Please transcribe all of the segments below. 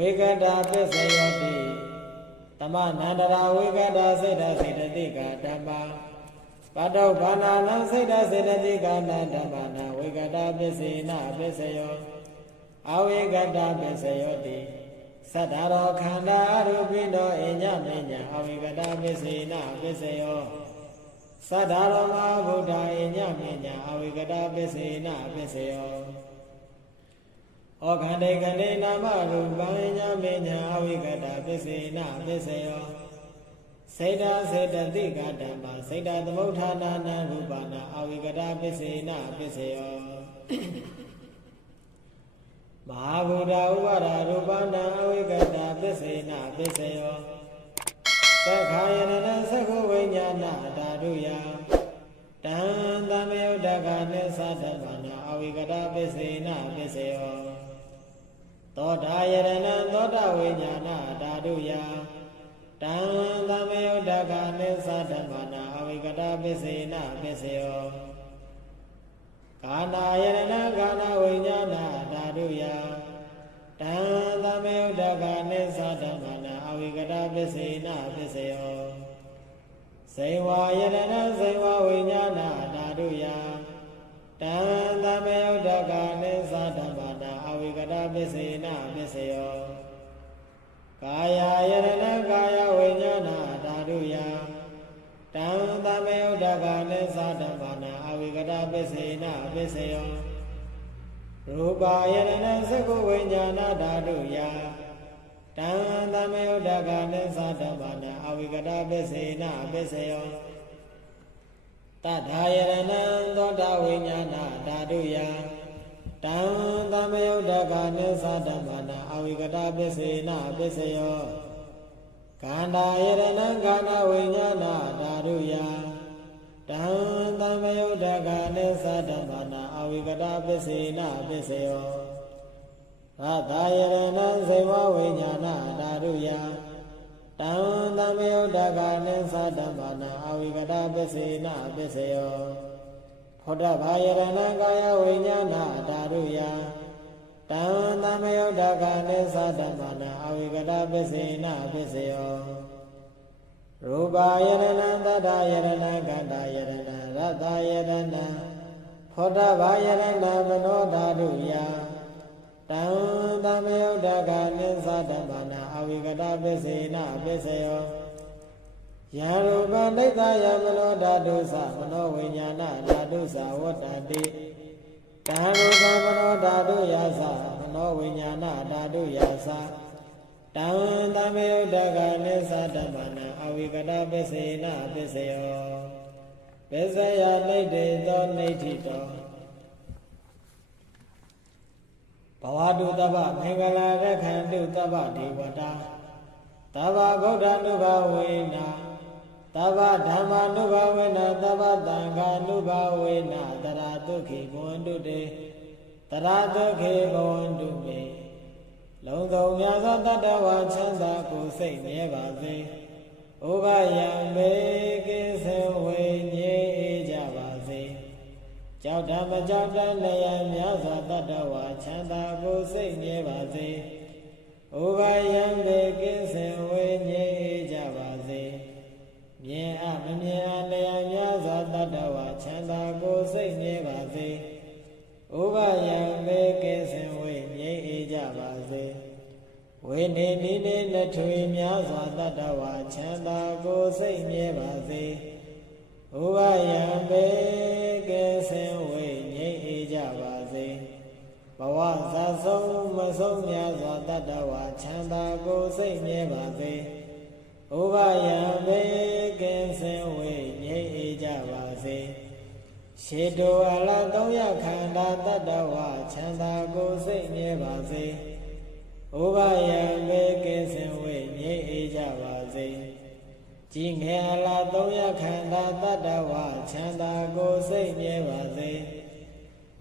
ဝေကတာပစ္စယောတိတမနန္တရာဝေကတာစေတစေတတိကဓမ္မာပတောဘာနာနံစေတစေတတိကနာဓမ္မနာဝေကတာပစ္စေနပစ္စယောအဝေကတာပစ္စယောတိသတ္တရောခန္ဓာအရူပိနောအညမညအဝေကတာပစ္စေနပစ္စယောသတ္တရောမဗုဒ္ဓအညမညအဝေကတာပစ္စေနပစ္စယော ဩခန္တေကလေနာမရူပံညမေညာအဝိကတာပစ္စေနပစ္စယောစေတစေတတိကဓမ္မစေတသမုဋ္ဌာနာနာရူပနာအဝိကတာပစ္စေနပစ္စယောမဟာဗုဒ္ဓဥပါဒရူပနာအဝိကတာပစ္စေနပစ္စယောသက္ခာယနနသက္ခဝိညာဏဓာတုယတံသမယုတ်တကနိသဓမ္မနာအဝိကတာပစ္စေနပစ္စယော သောတာယရဏံသောတာဝိညာဏဓာတုယတံသမယုတ်တကနိသဓမ္မနာအဝိကတာပစ္စေနပစ္စယောကာနာယရဏကာနာဝိညာဏဓာတုယတံသမယုတ်တကနိသဓမ္မနာအဝိကတာပစ္စေနပစ္စယောဇေဝယရဏဇေဝဝိညာဏဓာတုယတံသမယုတ်တကနိသဓမ္မနာအဝိက တာပစ္စေနပစ္စယောကာယယရဏကာယဝိညာဏဓာတုယတံသမယုတ်တကနိသဓမ္မနာအဝိကတာပစ္စေနပစ္စယောရူပယရဏသက္ကဝိညာဏဓာတုယတံသမယုတ်တကနိသဓမ္မနာအဝိကတာပစ္စေနပစ္စယောတထာယရဏံသောတာဝိညာဏဓာတုယ တံသမယုတ်တကနိသဓမ္မနာအဝိကတာပစ္စေနပစ္စယောကန္တာယရဏံကာနဝိညာဏဓာတုယတံသမယုတ်တကနိသဓမ္မနာအဝိကတာပစ္စေနပစ္စယောရတာယရဏံဇေဝဝိညာဏဓာတုယတံသမယုတ်တကနိသဓမ္မနာအဝိကတာပစ္စေနပစ္စယော ဖောတဘာယရဏံကာယဝိညာဏဓာတုယတံသမယုတ်တကနိသဓမ္မနာအဝိကတာပစ္စေနပစ္စယောရူပါယရဏံတတ္တယရဏံကန္တာယရဏံရတ္တယရဏံဖောတဘာယရဏံမနောဓာတုယတံသမယုတ်တကနိသဓမ္မနာအဝိကတာပစ္စေနပစ္စယော ယရူပနိတ္တယမနောဓာတုသမနောဝိညာဏဓာတုသဝတ္တတိတံရူပမနောဓာတုယာသမနောဝိညာဏဓာတုယာသတံသမယုတ်တကနိသဓမ္မနာအဝိကတာပစ္စေနပစ္စယောပစ္စယနိတေသောနိဋ္ဌိတောဘဝတုတပ္ပမင်္ဂလာရခန္တုတပ္ပဒေဝတာတဗ္ဗဗုဒ္ဓ ानु ဘဝေနာ တဗ္ဗဓမ္မာနုဘဝေနာတဗ္ဗသံဃာနုဘဝေနာတရာဒုက္ခိဘဝန္တုတေတရာဒုက္ခိဘဝန္တုမေလုံးစုံများသောတတ္တဝါချမ်းသာကိုယ်စိတ်မြဲပါစေဥပယံမေကိသဝေညေအေးကြပါစေကြောက်ဓမ္မကြောက်တန်လျံများစွာတတ္တဝါချမ်းသာကိုယ်စိတ်မြဲပါစေဥပယံမေကိ ချမ်းသာကိုယ်စိတ်မြဲပါစေဥပယံပေကေသင်ဝိငြိမ်းအေးကြပါစေရှေတောအလသုံးရခန္ဓာတတ္တဝါချမ်းသာကိုယ်စိတ်မြဲပါစေဥပယံမေကိစင်ဝေငြိမ်းအေးကြပါစေကြည်ငယ်အလားသုံးရခန္ဓာတတ္တဝချမ်းသာကိုယ်စိတ်မြဲပါစေ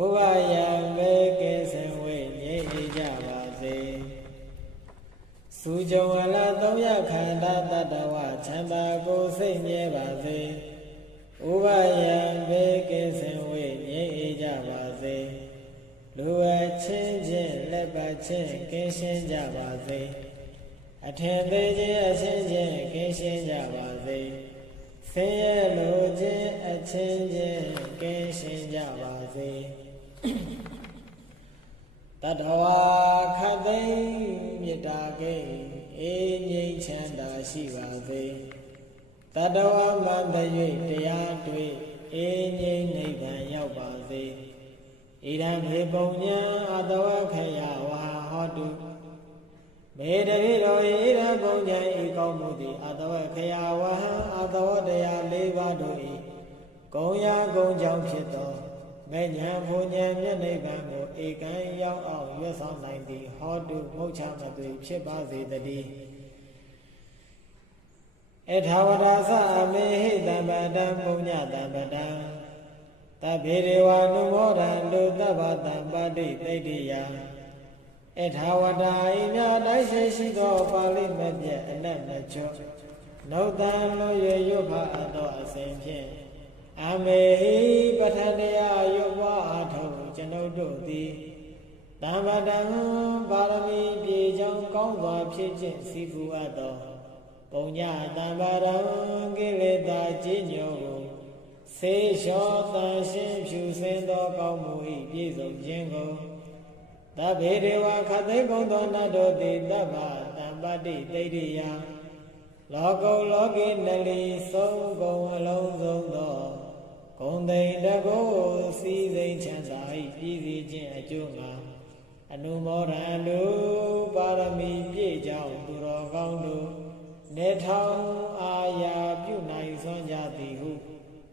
ဥပယံမေကိစင်ဝေငြိမ်းအေးကြပါ စေစုကြုံအလားသုံးရခန္ဓာတတ္တဝချမ်းသာကိုယ်စိတ်မြဲပါစေဥပယံမေကိစင်ဝေငြိမ်းအေးကြပါစေလူဝချင်းချင်းလက်ပါချင်းကင်းရှင်းကြပါစေအထင်သေးခြင်းအချင်းချင်းကင်းရှင်းကြပါစေဆင်းရဲလိုခြင်းအချင်းချင်းကင်းရှင်းကြပါစေတတဝါခတ်သိ မ်းမေတ္တာကိန်းအေးငြိမ်းချမ်းသာရှိပါစေတတဝါမန္တ၍တရားတွေ့အေးငြိမ်းနိဗ္ဗာန်ရောက်ပါစေဣဒံမေပုံညာအတဝခယဝါဟောတုမေတပိတော်ဣဒံပုံညာဤကောင်းမှုသည်အတဝခယဝဟံအတဝတရား၄ပါးတို့၏ဂုံရာဂုံကြောင့်ဖြစ်သော မေညာဘုံညာမြတ်နိဗ္ဗာန်ကိုဧကံရောက်အောင်ရွတ်ဆောင်နိုင်သည်ဟောတုမုတ်ချမသွေဖြစ်ပါစေတည်းအထာဝရသအမေဟိတံပတံပုညတံပတံတဗေရေဝနုမောဒံလူတဗ္ဗတံပါတိတိတ်တိယအထာဝတာဤမြတ်တိုင်းရှိရှိသောပါဠိမပြည့်အနက်မချောနုတံလူရရွတ်ဖအပ်သောအစဉ်ဖြင့်အမေဟိပဋ္ဌာတရား တမ္ပတံပါရမီပြေကြောင်းကောင်းစွာဖြစ်ခြင်းစီပူအပ်သောပုံညတံပါရံကိလေသာကြီးညိုကိုစေလျှောတန်ရှင်းဖြူစင်သောကောင်းမှု၏ပြည့်စုံခြင်းကိုတဗ္ဗေဒေဝခသိမ့်ကုန်သောနတ်တို့သည်တဗ္ဗတံပတ္တိတိဋ္ဌိယလောကုလောကီနလီဆုံးကုန်အလုံးစုံသောဂုံသိန်တကိုစီစိန်ချမ်းသာ၏ပြည်စီခြင်းအကျိုးငါ အနုမောဒံတုပါရမီပြည့်ကြောင်းသူတော်ကောင်းတို့နေထောင်အာယာပြုနိုင်စွမ်းကြသည်ဟု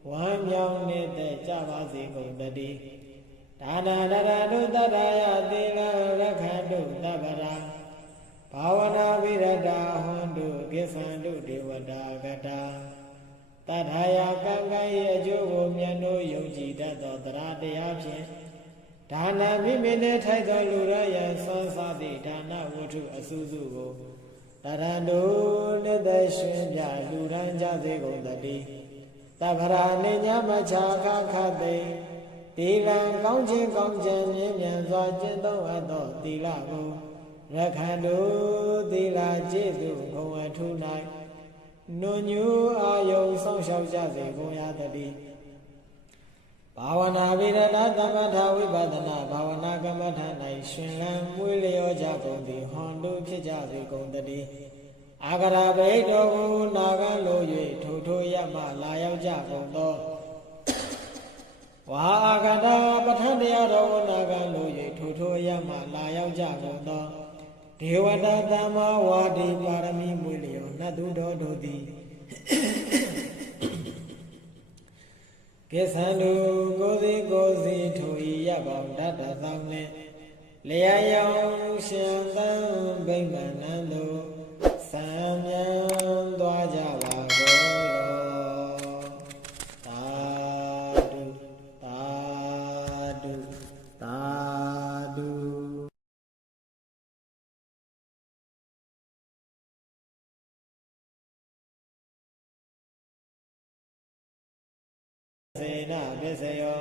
ဝမ်းမြောက်နေတဲ့ကြပါစေကုန်တည်းဒါနာဒရတုတတရာသီလရခန္တုတပ္ပရာဘာဝနာဝိရတာဟွန်တုကိသံတုဒေဝတာကတာတထာယကံကံရဲ့အကျိုးကိုမြတ်တို့ယုံကြည်တတ်သောတရားတရားဖြင့် ဒါနာမိမိနဲ့ထိုက်သောလူရယံသွန်စားသည့်ဒါနဝတ္ထုအစုစုကိုတရံတို့နှစ်သက်ရှင်ပြလူရန်ကြစေကုန်တည်းတဗရာနေညမချာခခသိတိလံကောင်းခြင်းကောင်းခြင်းမြင့်မြတ်စွာကျင့်သုံးအပ်သောသီလကိုရခန္တုသီလကျေစုဘုံအထု၌နုညူအာယုံဆောင်ရှောက်ကြစေကုန်ရတည်း ဘာဝနာဝိရဒသမထဝိပဒနာဘာဝနာကမ္မထာ၌ရှင်လန်းမွေးလျောကြကုန်သည်ဟွန်တို့ဖြစ်ကြစေကုန်တည်းအာဂရဘိတောဟုနာဂလို၍ထိုထိုရမှလာရောက်ကြကုန်သောဝါအာဂတာပဋ္ဌာန်းတရားတော်ကိုနာဂလို၍ထိုထိုရမှလာရောက်ကြကုန်သောဒေဝတာတမ္မာဝါဒီပါရမီမွေလျောနတ်သူတော်တို့သည် ကိသံလူကိုစီကိုစီထိုဤရပေါင်းတတသောနှင့်လျာယောင်ရှင်သံဗိမာန်နံတို့သံမြန် နပစ္စယော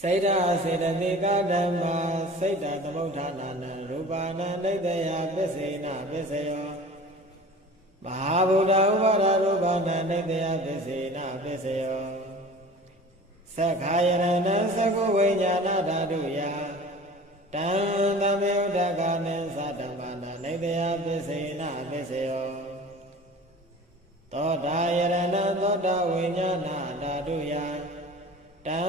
စိတ်ဓာစေတသိကဓမ္မာစိတ်ဓာသမုဋ္ဌာနာနံရူပါဏံဒိဋ္ဌယပစ္စေနပစ္စယောမဟာဗုဒ္ဓဥပါဒရူပါဏံဒိဋ္ဌယပစ္စေနပစ္စယောသက္ခာယရဏံသကုဝိညာဏဓာတုယတံသမေဥဒ္ဒကနံသတ္တမနာဒိဋ္ဌယပစ္စေနပစ္စယော သောတာယရဏသောတာဝိညာဏဓာတုယတံ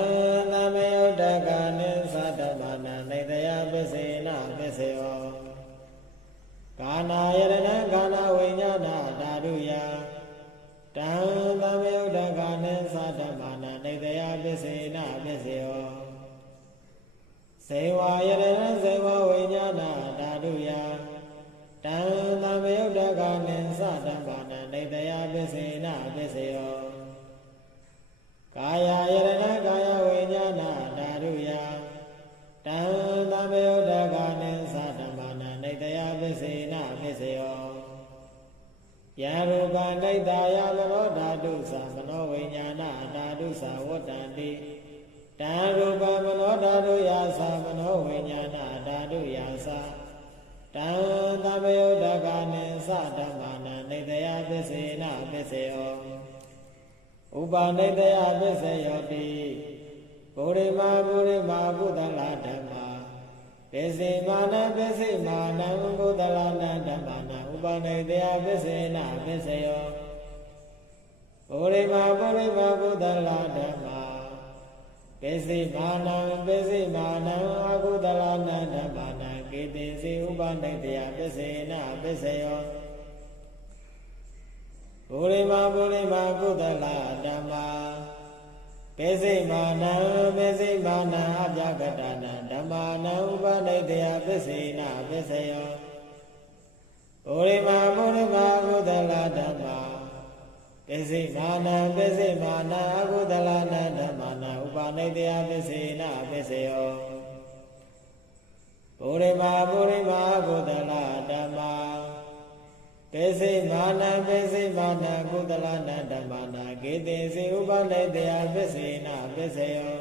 သမေယုတကနိသတ္တမနာနေတယပစ္စေနပစ္စယောကာနာယရဏကာနာဝိညာဏဓာတုယတံသမေယုတကနိသတ္တမနာနေတယပစ္စေနပစ္စယောစေဝယရဏစေဝဝိ သမနောဝိညာဏဓာတုသဝတ္တန္တိတတံရူပမနောဓာတုယာသမနောဝိညာဏဓာတုယာသတံသမယုဒကနိသဓမ္မာနနေတယပစ္စေနပစ္စယောဥပနိတယပစ္စယောတိပုရိမာပုရိမာဘုဒ္ဓလာဓမ္မာပစ္စေမာနပစ္စေမာနဘုဒ္ဓလာနဓမ္မာနဥပနိတယပစ္စေနပစ္စယော ပုရိမာပုရိမာဘုဒ္ဓလာဓမ္မာပိစိမာနံပိစိမာနံအကုသလနန္ဓမာနံကေတိစေဥပနိတ္တယပစ္စေနပစ္စယောဘူရိမာဘူရိမာကုသလဓမ္မာပိစိမာနံပိစိမာနံအပြကတနံဓမ္မာနံဥပနိတ္တယပစ္စေနပစ္စယောဘူရိမာဘူရိမာကုသလဓမ္မာ ပစ္စိမာနံပစ္စိမာနံအကုသလနံဓမ္မာနံဥပါနိတယပစ္စေနပစ္စယောပုရိမာပုရိမာအကုသလဓမ္မာပစ္စိမာနံပစ္စိမာနံကုသလနံဓမ္မာနံကေတိစေဥပါနိတယပစ္စေနပစ္စယော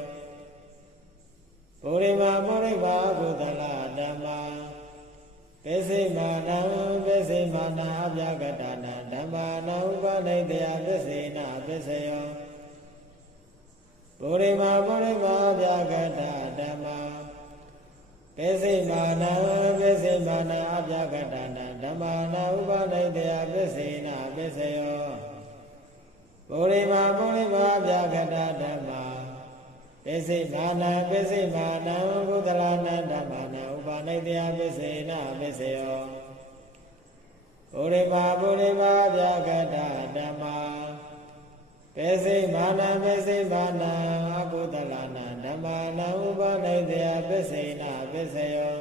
ပုရိမာပုရိမာအကုသလဓမ္မာ ပိစိမာနံပိစိမာနံအပြကတနာဓမ္မာနံဥပနိတယပစ္စေနပစ္စယောပုရိမာပုရိမာအပြကတဓမ္မာပိစိမာနံပိစိမာနံအပြကတနာဓမ္မာနံဥပနိတယပစ္စေနပစ္စယောပုရိမာပုရိမာအပြကတဓမ္မာပိစိမာနံပိစိမာနံကုသလနံဓမ္မာနံဥ ပါနိတယပိစေနပိစယောပုရိမာပုရိမာဗျာကတဓမ္မာပိစိမာနံပိစိမာနံအကုသလနံဓမ္မာနံဥပါနိတယပိစေနပိစယော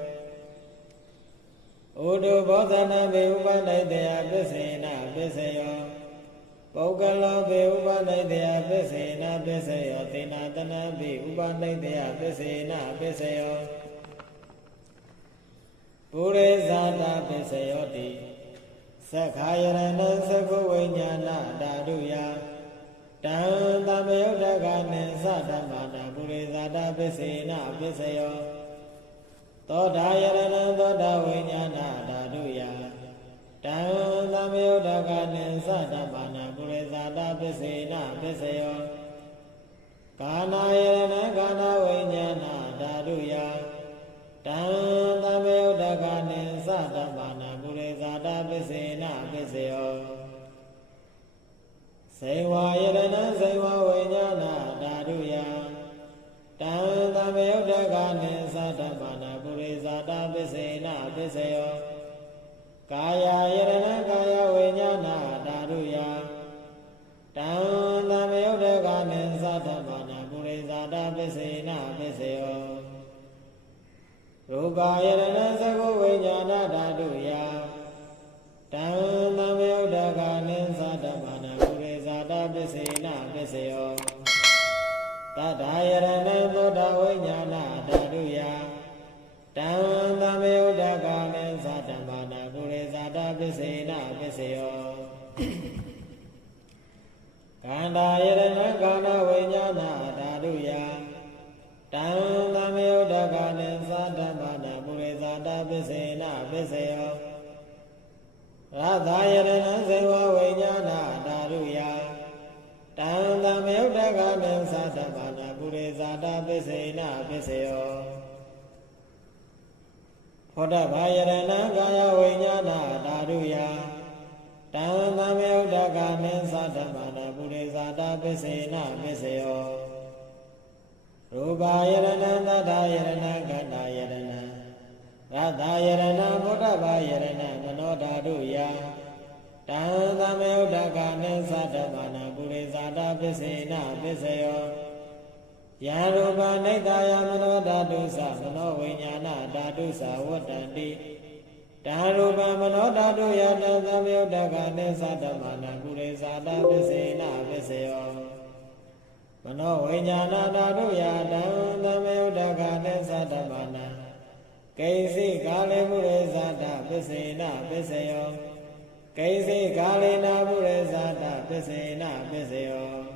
ဥဒုဘောဓနာမေဥပါနိတယပိစေနပိစယောပုဂ္ဂလောဘေဥပနိတယပစ္စေနပစ္စယောသေနာတနာပိဥပနိတယပစ္စေနပစ္စယော ပုရိဇာတာပစ္စယောတိသက္ခာယရဏံသကုဝိညာဏဓာတုယတံသမယုတ်တကနိသဓမ္မာနာပုရိဇာတာပစ္စေနပစ္စယောသောတာယရဏံသောတာဝိညာဏဓာတုယတံသမယုတ်တကနိသဓမ္မာနာပုရိဇာတာပစ္စေနပစ္စယောကာနာယရဏကာနာဝိညာဏဓာတုယတံသမယုတ်တ ကနိသဓမ္မာနာပုရိဇာတာပစ္စေနပစ္စယောစေဝါယရဏစေဝဝိညာဏဓာတုယတံသမယုတ်တကနိသဓမ္မာနာပုရိဇာတာပစ္စေနပစ္စယောကာယယရဏကာယဝိညာဏဓာတုယတံသမယုတ်တကနိသဓမ္မာနာပုရိဇာတာပစ္စေနပစ္စယော ရူပယရဏသကုဝိညာဏဓာတုယတံသမယုတ်တကနိသဓမ္မာနာပုရိဇာတာပစ္စေနပစ္စယောတထာယရဏသောတာဝိညာဏဓာတုယတံသမယုတ်တကနိသဓမ္မာနာပုရိဇာတာပစ္စေနပစ္စယောကန္တာယရ စ္စယောရသယရဏဇေဝဝိညာဏဓာတုယတံသမယုတ်တကနိသဓမ္မာနာပုရိဇာတာပစ္စေနပစ္စယောဖောတဘာယရဏကာယဝိညာဏဓာတုယတံသမယုတ်တကနိသဓမ္မာနာပုရိဇာတာပစ္စေနပစ္စယောရူပယရဏသတ္တယရဏကတ္တယရ ဏရတယရဏဗုဒ္ဓဘာယရဏမနောဓာတုယတံသမယုတ်တကနိသဓမ္မာနာပုရိဇာတာပစ္စေနပစ္စယောယံရူပနိတယမနောဓာတုသမနောဝိညာဏဓာတုသဝတ္တန္တိတံရူပမနောဓာတုယတံသမယုတ်တကနိသဓမ္မာနာပုရိဇာတာပစ္စေနပစ္စယောမနောဝိညာဏဓာတုယတံသမယုတ်တကနိသဓမ္မာနာ ကိဉ္စိကာလေပုရိဇာတာပစ္စေနပစ္စယောကိဉ္စိကာလေနာပုရိဇာတာပစ္စေနပစ္စယော